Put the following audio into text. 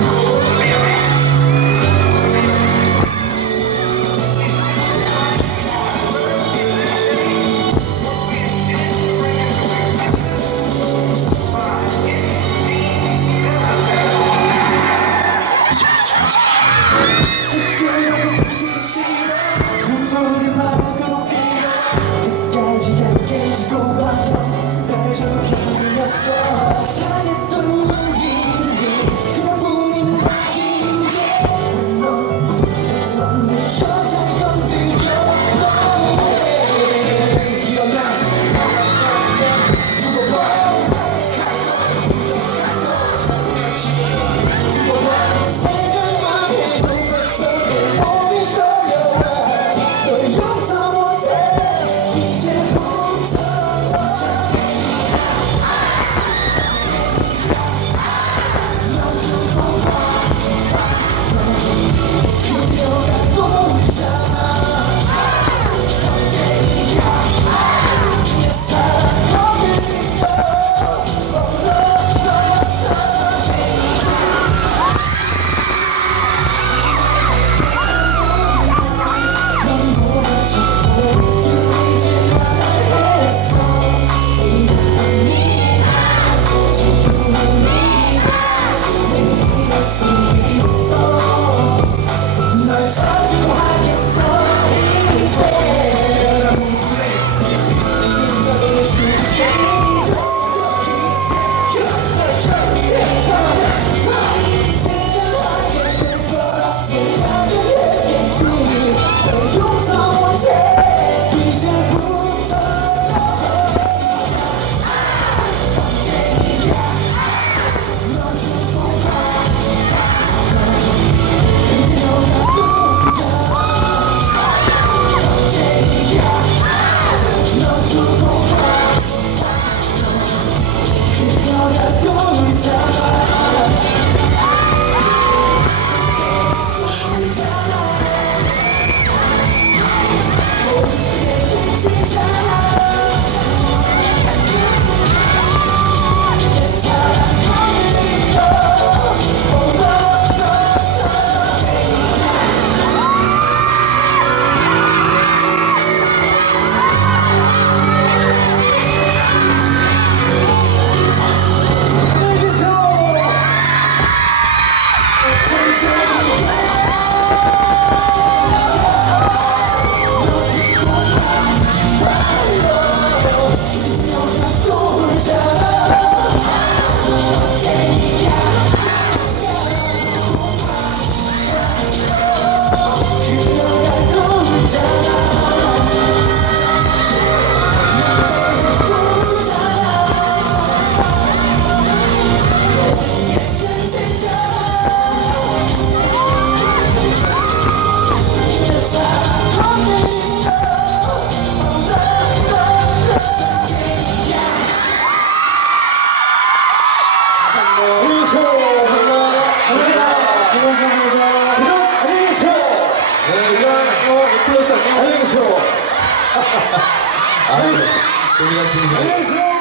Thank. がでお願いします。